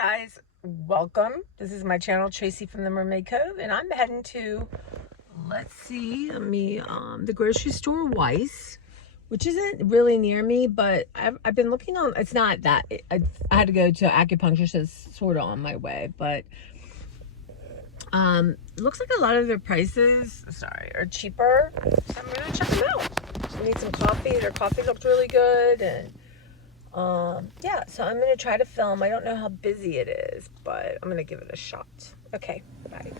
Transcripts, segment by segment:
guys, welcome. This is my channel, Tracy from the Mermaid Cove, and I'm heading to, the grocery store, WEISS, which isn't really near me, but I've been looking on, it's not that, I had to go to acupuncture, so it's sort of on my way, but it looks like a lot of their prices, are cheaper, so I'm gonna check them out. I need some coffee. Their coffee looked really good, and yeah, so I'm gonna try to film. I don't know how busy it is, but I'm gonna give it a shot. Okay, bye.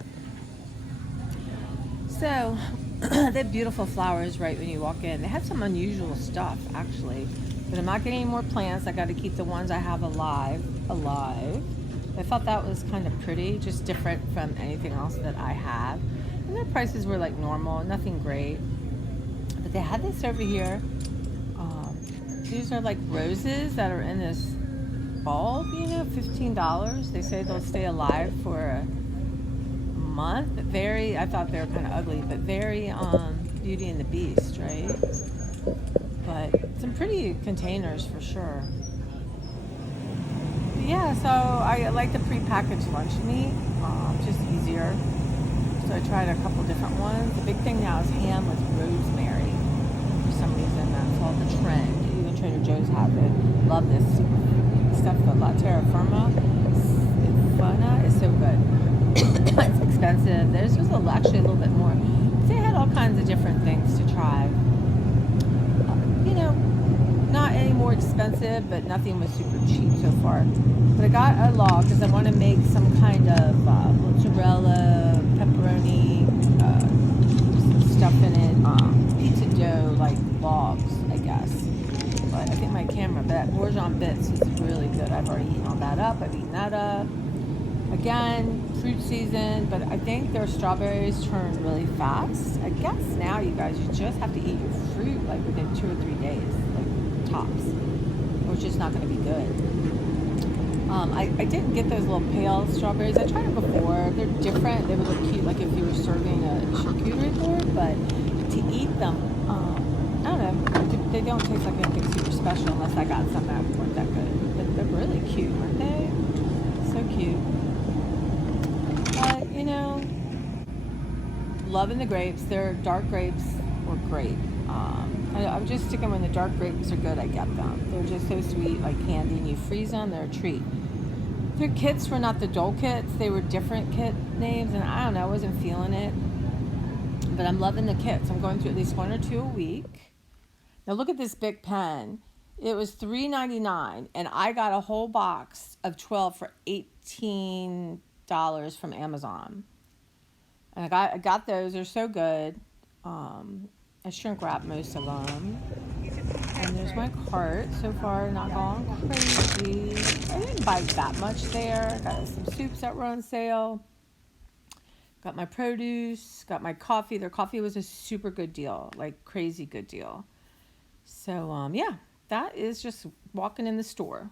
So they have beautiful flowers right when you walk in. They have some unusual stuff actually, but I'm not getting any more plants. I got to keep the ones I have alive. I thought that was kind of pretty, just different from anything else that I have. And their prices were like normal, nothing great. But they had this over here. These are like roses that are in this bulb, you know, $15. They say they'll stay alive for a month. Very, I thought they were kind of ugly, but very Beauty and the Beast, right? But some pretty containers for sure. But yeah, so I like the prepackaged lunch meat, just easier. So I tried a couple different ones. The big thing now is ham with rosemary. For some reason, that's all the trend. Trader Joe's has it. Love this stuff, the La Terra Firma. It's so good. It's expensive. Theirs was actually a little bit more. They had all kinds of different things to try. You know, not any more expensive, but nothing was super cheap so far. But I got a log because I want to make some kind of mozzarella, pepperoni, some stuff in it, pizza dough, like logs, I guess. But I think my camera, that Bourgeon Bits is really good. I've already eaten all that up. I've eaten that up. Again, fruit season, but I think their strawberries turn really fast. I guess now, you guys, you just have to eat your fruit like within 2 or 3 days, like tops, or it's just not going to be good. I didn't get those little pale strawberries. I tried them before. They're different. They would look cute, like if you were serving a charcuterie board, but to eat them, I don't know, they don't taste like anything super special unless I got some that weren't that good. But they're really cute, aren't they? So cute. But, you know, loving the grapes. Their dark grapes were great. I'm just sticking when the dark grapes are good, I get them. They're just so sweet, like candy, and you freeze them, they're a treat. Their kits were not the Dole kits. They were different kit names, and I don't know, I wasn't feeling it. But I'm loving the kits. I'm going through at least 1 or 2 a week. Now look at this big pen. It was $3.99, and I got a whole box of 12 for $18 from Amazon. And I got those. They're so good. I shrink wrap most of them. And there's my cart. So far, not gone crazy. I didn't buy that much there. Got some soups that were on sale. Got my produce. Got my coffee. Their coffee was a super good deal, like crazy good deal. So, yeah, that is just walking in the store.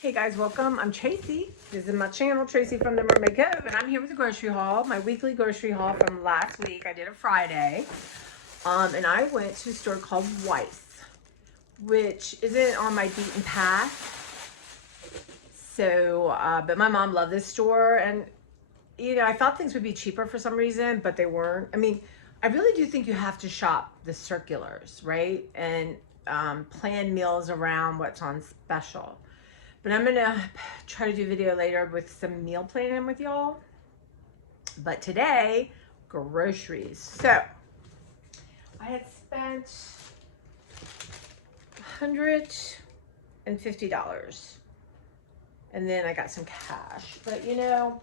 Hey guys, welcome. I'm Tracy. This is my channel, Tracy from the Mermaid Cove, and I'm here with the grocery haul, my weekly grocery haul from last week. I did a Friday, and I went to a store called WEISS, which isn't on my beaten path. So, but my mom loved this store, and you know, I thought things would be cheaper for some reason, but they weren't. I mean, I really do think you have to shop the circulars, right? And plan meals around what's on special. But I'm gonna try to do a video later with some meal planning with y'all. But today, groceries. So, I had spent $150. And then I got some cash. But you know,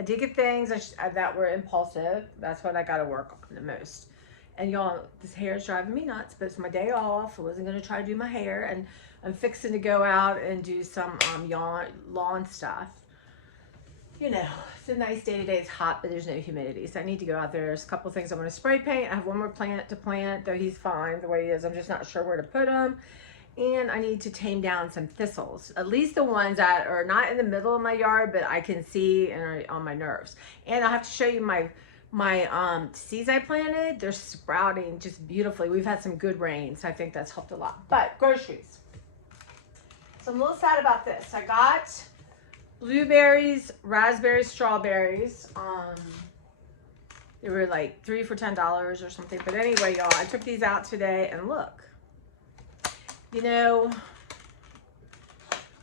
I did get things that were impulsive. That's what I got to work on the most. And y'all, this hair is driving me nuts, but it's my day off. I wasn't going to try to do my hair. And I'm fixing to go out and do some lawn stuff. You know, it's a nice day today. It's hot, but there's no humidity. So I need to go out there. There's a couple things I want to spray paint. I have one more plant to plant, though he's fine the way he is. I'm just not sure where to put him. And I need to tame down some thistles, at least the ones that are not in the middle of my yard, but I can see and are on my nerves. And I'll have to show you my my seeds I planted, they're sprouting just beautifully. We've had some good rain, so I think that's helped a lot. But groceries. So I'm a little sad about this. I got blueberries, raspberries, strawberries. They were like 3 for $10 or something. But anyway, y'all, I took these out today and look. You know,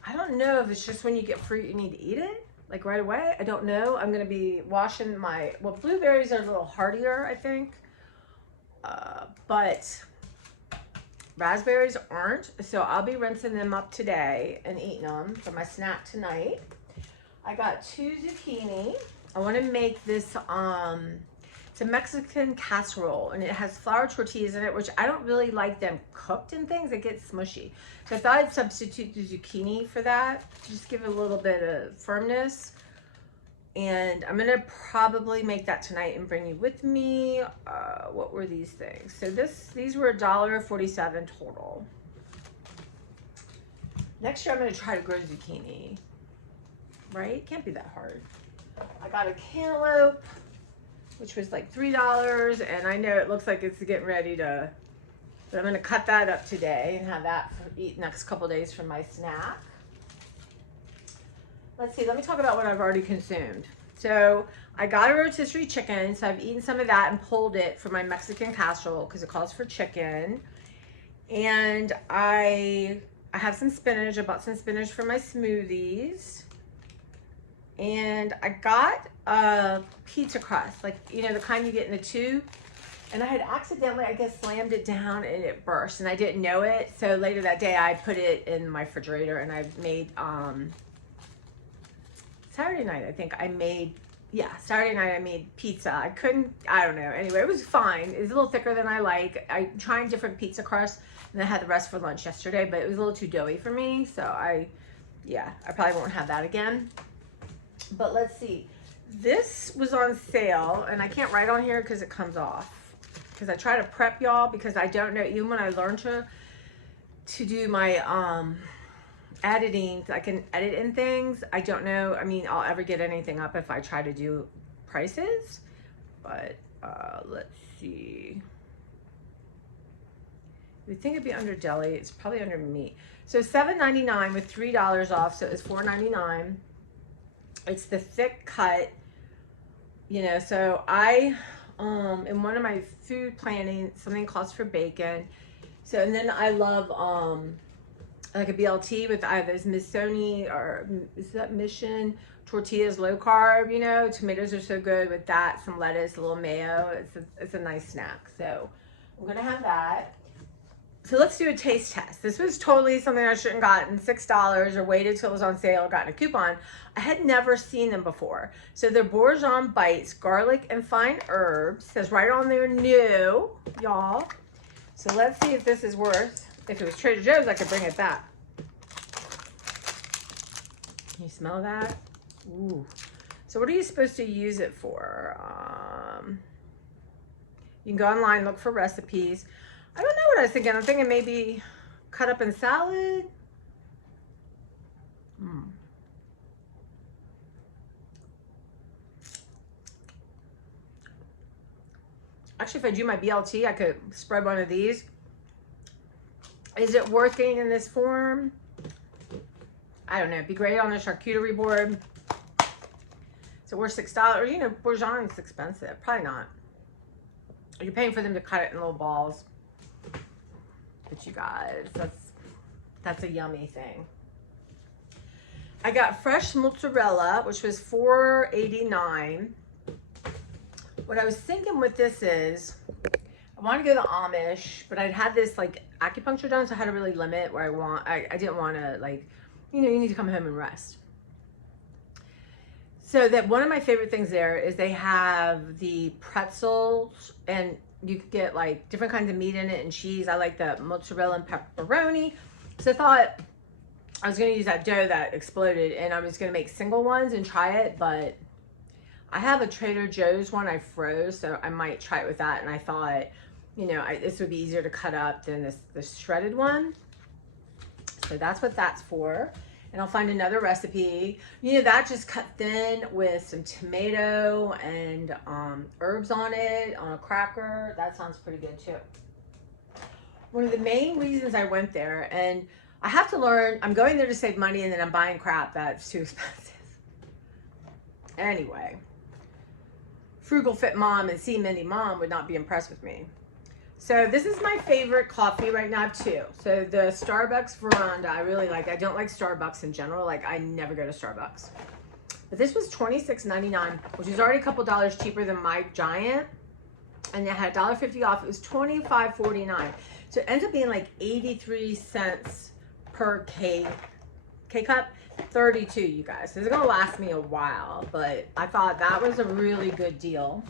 I don't know if it's just when you get fruit you need to eat it, like right away. I don't know. I'm going to be washing my, well, blueberries are a little hardier, I think. But raspberries aren't. So I'll be rinsing them up today and eating them for my snack tonight. I got 2 zucchini. I want to make this, it's a Mexican casserole, and it has flour tortillas in it, which I don't really like them cooked in things. It gets smushy. So I thought I'd substitute the zucchini for that, just give it a little bit of firmness. And I'm going to probably make that tonight and bring you with me. What were these things? So these were $1.47 total. Next year I'm going to try to grow zucchini. Right? Can't be that hard. I got a cantaloupe, which was like $3, and I know it looks like it's getting ready to, but I'm going to cut that up today and have that for eat next couple days for my snack. Let's see, let me talk about what I've already consumed. So I got a rotisserie chicken, so I've eaten some of that and pulled it for my Mexican casserole because it calls for chicken. And I have some spinach. I bought some spinach for my smoothies. And I got a pizza crust, like, you know, the kind you get in a tube. And I had accidentally, I guess, slammed it down and it burst, and I didn't know it. So later that day, I put it in my refrigerator, and I made, Saturday night, I think I made, Saturday night I made pizza. I don't know. Anyway, it was fine. It was a little thicker than I like. I'm trying different pizza crusts, and I had the rest for lunch yesterday, but it was a little too doughy for me. So I probably won't have that again. But let's see. This was on sale, and I can't write on here because it comes off. Because I try to prep y'all, because I don't know, even when I learned to do my editing, I can edit in things. I don't know, I mean, I'll ever get anything up if I try to do prices. But let's see. We think it'd be under deli. It's probably under meat. So $7.99 with $3 off, so it's $4.99. It's the thick cut, you know. So I, in one of my food planning, something calls for bacon. So, and then I love, like a BLT with either those Missoni, or is that Mission tortillas, low carb, you know. Tomatoes are so good with that, some lettuce, a little mayo. It's a nice snack. So I'm gonna have that. So let's do a taste test. This was totally something I shouldn't gotten $6 or waited till it was on sale or gotten a coupon. I had never seen them before. So they're Bourgeon Bites, garlic and fine herbs. Says right on there, new, y'all. So let's see if this is worth, if it was Trader Joe's, I could bring it back. Can you smell that? Ooh. So what are you supposed to use it for? You can go online, look for recipes. I don't know what I was thinking. I'm thinking maybe cut up in salad. Actually, if I do my BLT, I could spread one of these. Is it worth getting in this form? I don't know. It'd be great on a charcuterie board. So we're $6. You know, Bourgeon is expensive. Probably not. You're paying for them to cut it in little balls. But you guys, that's a yummy thing. I got fresh mozzarella, which was $4.89. What I was thinking with this is, I want to go to the Amish, but I'd had this like acupuncture done, so I had to really limit where I didn't want to, like, you know, you need to come home and rest. So that one of my favorite things there is they have the pretzels, and you could get like different kinds of meat in it and cheese. I like the mozzarella and pepperoni. So I thought I was going to use that dough that exploded, and I was going to make single ones and try it. But I have a Trader Joe's one I froze, so I might try it with that. And I thought, you know, this would be easier to cut up than the shredded one. So that's what that's for. and I'll find another recipe. You know, that just cut thin with some tomato and herbs on it, on a cracker. That sounds pretty good too. One of the main reasons I went there, and I have to learn, I'm going there to save money and then I'm buying crap that's too expensive. Anyway, frugal fit mom and see mini mom would not be impressed with me. So this is my favorite coffee right now. I have two. So the Starbucks Veranda, I really like. I don't like Starbucks in general. Like, I never go to Starbucks. But this was $26.99, which is already a couple dollars cheaper than my Giant. And it had $1.50 off. It was $25.49. So it ends up being like 83 cents per K-cup. 32, you guys. So it's going to last me a while. But I thought that was a really good deal.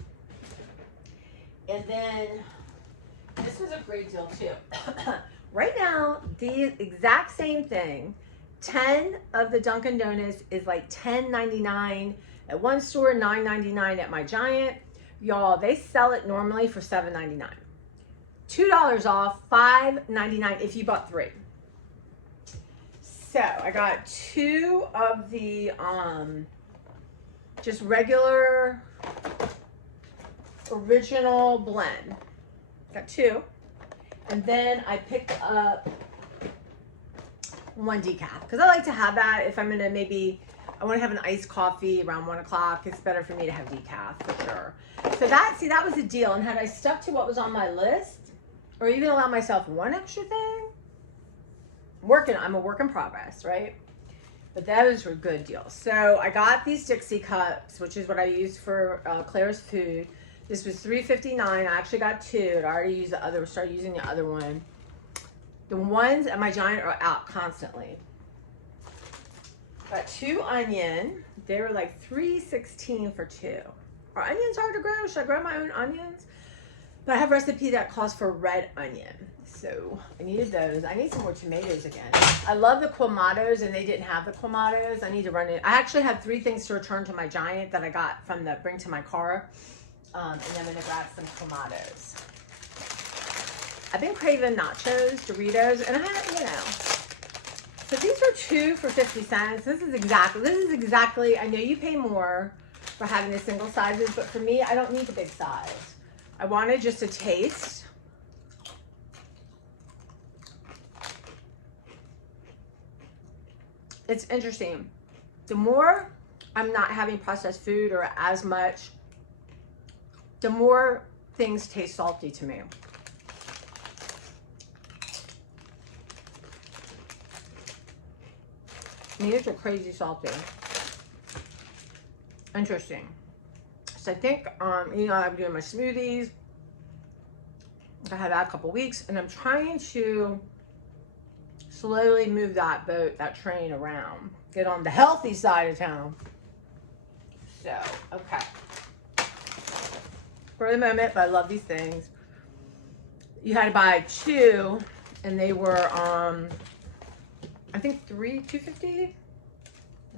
And then this was a great deal too. Right now, the exact same thing, 10 of the Dunkin' Donuts is like $10.99 at one store, $9.99 at my Giant. Y'all, they sell it normally for $7.99. $2 off, $5.99 if you bought 3. So I got 2 of the just regular original blend. Got 2. And then I picked up 1 decaf because I like to have that if I'm gonna I want to have an iced coffee around 1 o'clock. It's better for me to have decaf for sure. So that was a deal. And had I stuck to what was on my list, or even allow myself 1 extra thing, I'm a work in progress, right? But those were good deals. So I got these Dixie cups, which is what I use for Claire's food. This was $3.59. I actually got 2. I already used the other, started using the other one. The ones at my Giant are out constantly. Got 2 onion. They were like $3.16 for 2. Are onions hard to grow? Should I grow my own onions? But I have a recipe that calls for red onion. So I needed those. I need some more tomatoes again. I love the clamatos, and they didn't have the clamatos. I need to run it. I actually have 3 things to return to my Giant that I got from the bring to my car. And then I'm gonna grab some clamatos. I've been craving nachos, Doritos, and I had, you know. So these are 2 for 50 cents. This is exactly, I know you pay more for having the single sizes, but for me, I don't need the big size. I wanted just a taste. It's interesting. The more I'm not having processed food or as much, the more things taste salty to me. These are crazy salty. Interesting. So I think, you know, I'm doing my smoothies. I had that a couple weeks, and I'm trying to slowly move that train around. Get on the healthy side of town. So, okay. For the moment, but I love these things. You had to buy 2, and they were, I think $2.50.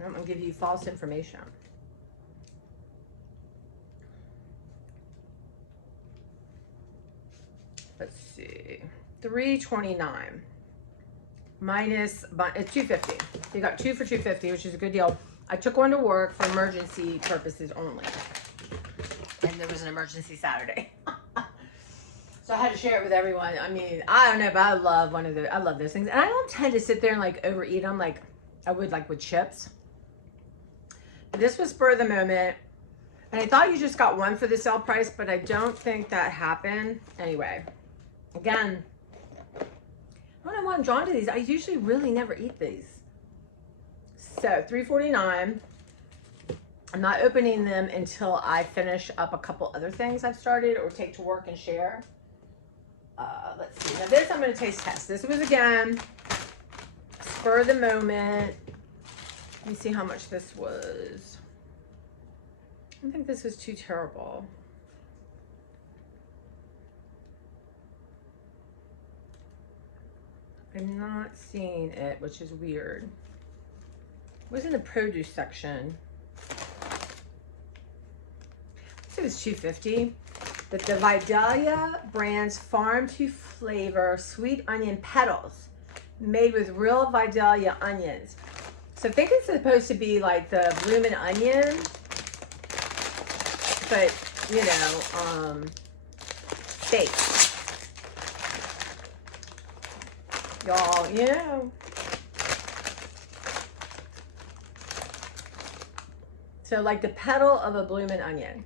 I'm gonna give you false information. Let's see, $3.29 minus, it's $2.50. So you got 2 for $2.50, which is a good deal. I took 1 to work for emergency purposes only. And there was an emergency Saturday. So I had to share it with everyone. I mean, I don't know, but I love those things. And I don't tend to sit there and like overeat them like I would like with chips. But this was spur of the moment. And I thought you just got 1 for the sale price, but I don't think that happened. Anyway, again, I don't know why I'm drawn to these. I usually really never eat these. So $3.49. I'm not opening them until I finish up a couple other things I've started or take to work and share. Let's see. Now this I'm going to taste test. This was, again, spur of the moment. Let me see how much this was. I don't think this was too terrible. I'm not seeing it, which is weird. It was in the produce section. It was $2.50. But the Vidalia brand's farm to flavor sweet onion petals made with real Vidalia onions. So I think it's supposed to be like the bloomin' onion, but you know, steak. Y'all, you know. So like the petal of a bloomin' onion.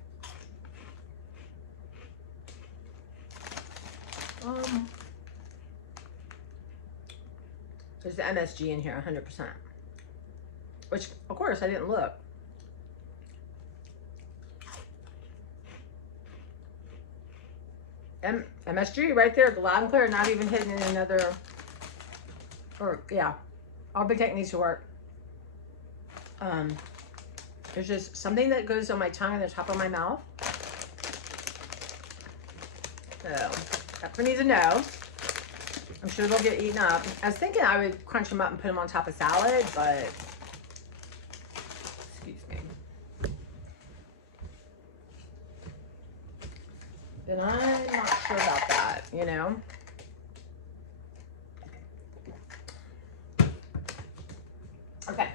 There's the MSG in here, 100%. Which, of course, I didn't look. MSG right there, loud and clear, not even hidden in another, or yeah, I'll be taking these to work. There's just something that goes on my tongue and the top of my mouth. So, that's for me to know. I'm sure they'll get eaten up. I was thinking I would crunch them up and put them on top of salad, but excuse me. Then I'm not sure about that, you know? Okay.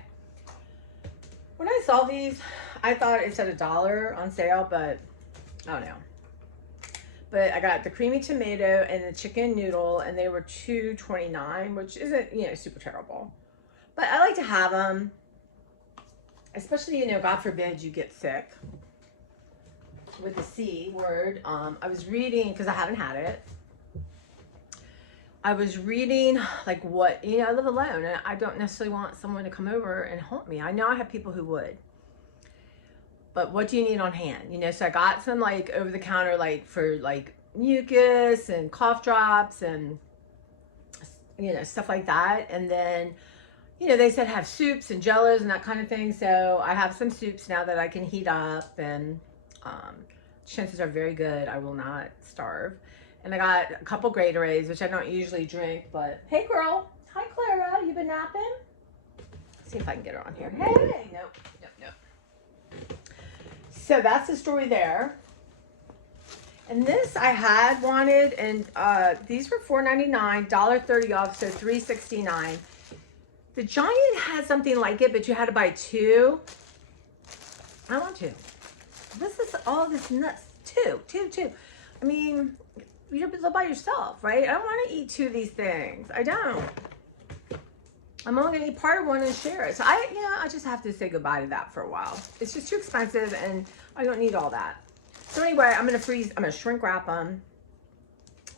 When I saw these, I thought it said $1 on sale, but I don't know. But I got the creamy tomato and the chicken noodle, and they were $2.29, which isn't, you know, super terrible. But I like to have them, especially, you know, God forbid you get sick with the C word. I was reading, because I haven't had it. I was reading, like, what, you know, I live alone, and I don't necessarily want someone to come over and help me. I know I have people who would. But what do you need on hand? You know, so I got some like over the counter, like for like mucus and cough drops and, you know, stuff like that. And then, you know, they said have soups and jellos and that kind of thing. So I have some soups now that I can heat up, and chances are very good I will not starve. And I got a couple Gatorades, which I don't usually drink, but hey girl, hi Clara, you been napping? Let's see if I can get her on here. Hey, nope. So that's the story there. And this I had wanted, and these were $4.99, $1.30 off, so $3.69. The Giant had something like it, but you had to buy two. I want two. This is all this nuts. Two. I mean, you're live by yourself, right? I don't want to eat two of these things. I don't. I'm only gonna eat part of one and share it. So I just have to say goodbye to that for a while. It's just too expensive, and I don't need all that. So anyway, I'm gonna shrink wrap them.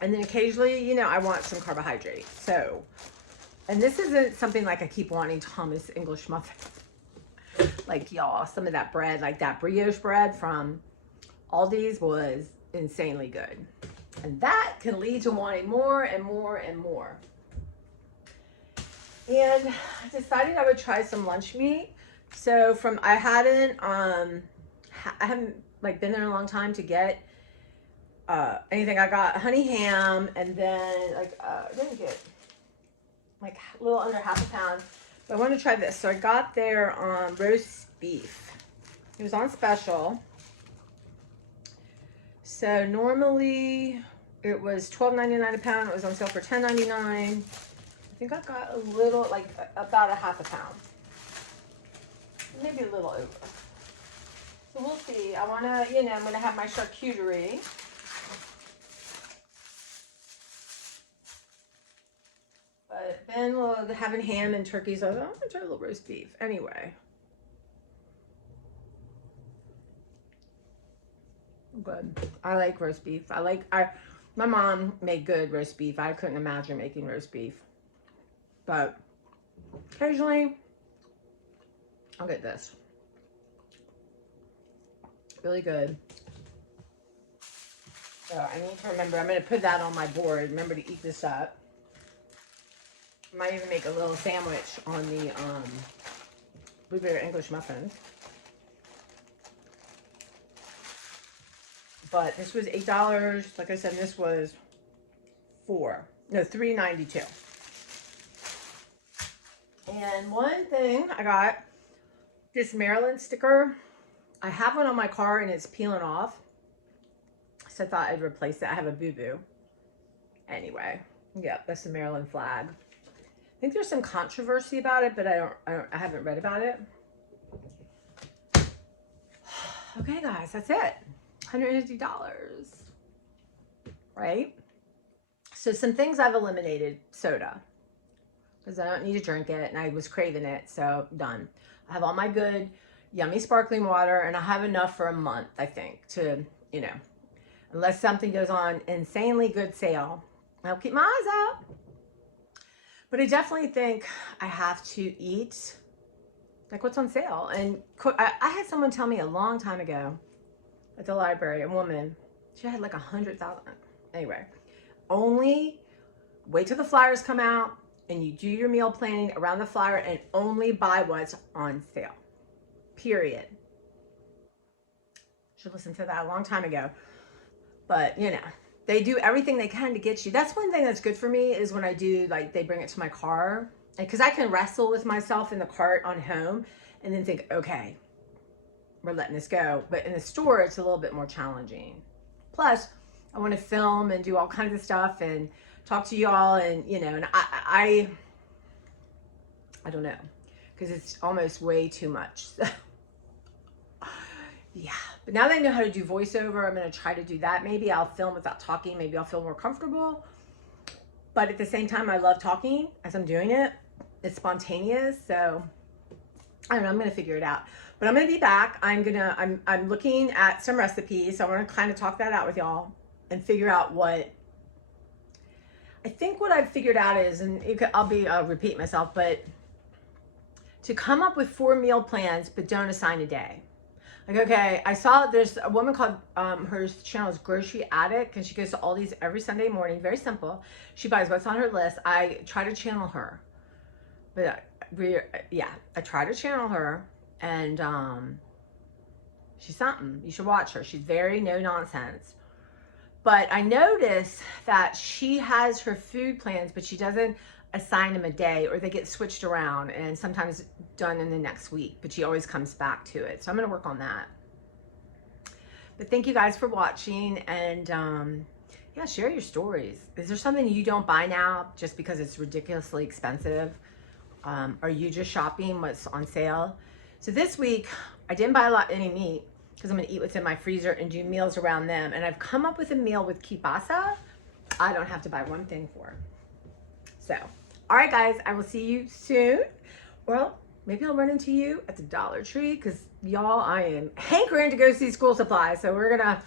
And then occasionally, you know, I want some carbohydrate. So, and this isn't something like I keep wanting Thomas English muffins. Like y'all, some of that bread, like that brioche bread from Aldi's was insanely good. And that can lead to wanting more and more and more. And I decided I would try some lunch meat. So I haven't like been there a long time to get anything. I got honey ham, and then like I didn't get like a little under half a pound. But I want to try this. So I got their roast beef. It was on special. So normally it was $12.99 a pound. It was on sale for $10.99. I think I got a little, like about a half a pound. Maybe a little over. So we'll see. I want to, you know, I'm going to have my charcuterie. But then having ham and turkey, so I thought, I'm going to try a little roast beef. Anyway. Good. I like roast beef. My mom made good roast beef. I couldn't imagine making roast beef. But occasionally, I'll get this. Really good. So I need to remember, I'm going to put that on my board. Remember to eat this up. I might even make a little sandwich on the blueberry English muffins. But this was $8. Like I said, this was $3.92. And one thing I got, this Maryland sticker. I have one on my car and it's peeling off. So I thought I'd replace it. I have a boo-boo. Anyway, yeah, that's the Maryland flag. think there's some controversy about it, but I haven't read about it. Okay, guys, that's it. $150, right? So some things I've eliminated: soda, because I don't need to drink it, and I was craving it, so done. I have all my good, yummy sparkling water, and I have enough for a month, I think, to, you know, unless something goes on insanely good sale, I'll keep my eyes out. But I definitely think I have to eat like what's on sale. And I had someone tell me a long time ago at the library, a woman, she had like 100,000. Anyway, only wait till the flyers come out and you do your meal planning around the flyer, and only buy what's on sale. Period. Should listen to that a long time ago. But, you know, they do everything they can to get you. That's one thing that's good for me, is when I do, like, they bring it to my car. Because I can wrestle with myself in the cart on home and then think, okay, we're letting this go. But in the store, it's a little bit more challenging. Plus, I want to film and do all kinds of stuff and talk to y'all, and, you know, and I don't know, because it's almost way too much. Yeah, but now that I know how to do voiceover, I'm going to try to do that. Maybe I'll film without talking. Maybe I'll feel more comfortable. But at the same time, I love talking as I'm doing it. It's spontaneous, so I don't know. I'm going to figure it out. But I'm going to be back. I'm looking at some recipes, so I want to kind of talk that out with y'all and figure out what. I think what I've figured out is, and I'll repeat myself, but to come up with 4 meal plans, but don't assign a day. Like, okay, I saw there's a woman called, her channel is Grocery Addict, and she goes to Aldi's every Sunday morning. Very simple. She buys what's on her list. I try to channel her. But, I try to channel her, and she's something. You should watch her. She's very no-nonsense. But I noticed that she has her food plans, but she doesn't assign them a day, or they get switched around and sometimes done in the next week, but she always comes back to it. So I'm going to work on that. But thank you guys for watching, and yeah, share your stories. Is there something you don't buy now just because it's ridiculously expensive? Are you just shopping what's on sale? So this week I didn't buy any meat, because I'm going to eat what's in my freezer and do meals around them. And I've come up with a meal with kielbasa I don't have to buy one thing for. So, all right, guys, I will see you soon. Well, maybe I'll run into you at the Dollar Tree, because y'all, I am hankering to go see school supplies. So we're gonna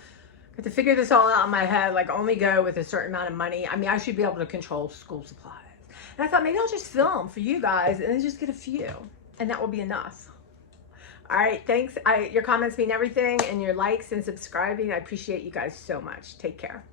have to figure this all out in my head, like only go with a certain amount of money. I mean, I should be able to control school supplies. And I thought maybe I'll just film for you guys and then just get a few, and that will be enough. All right, thanks. Your comments mean everything, and your likes and subscribing. I appreciate you guys so much. Take care.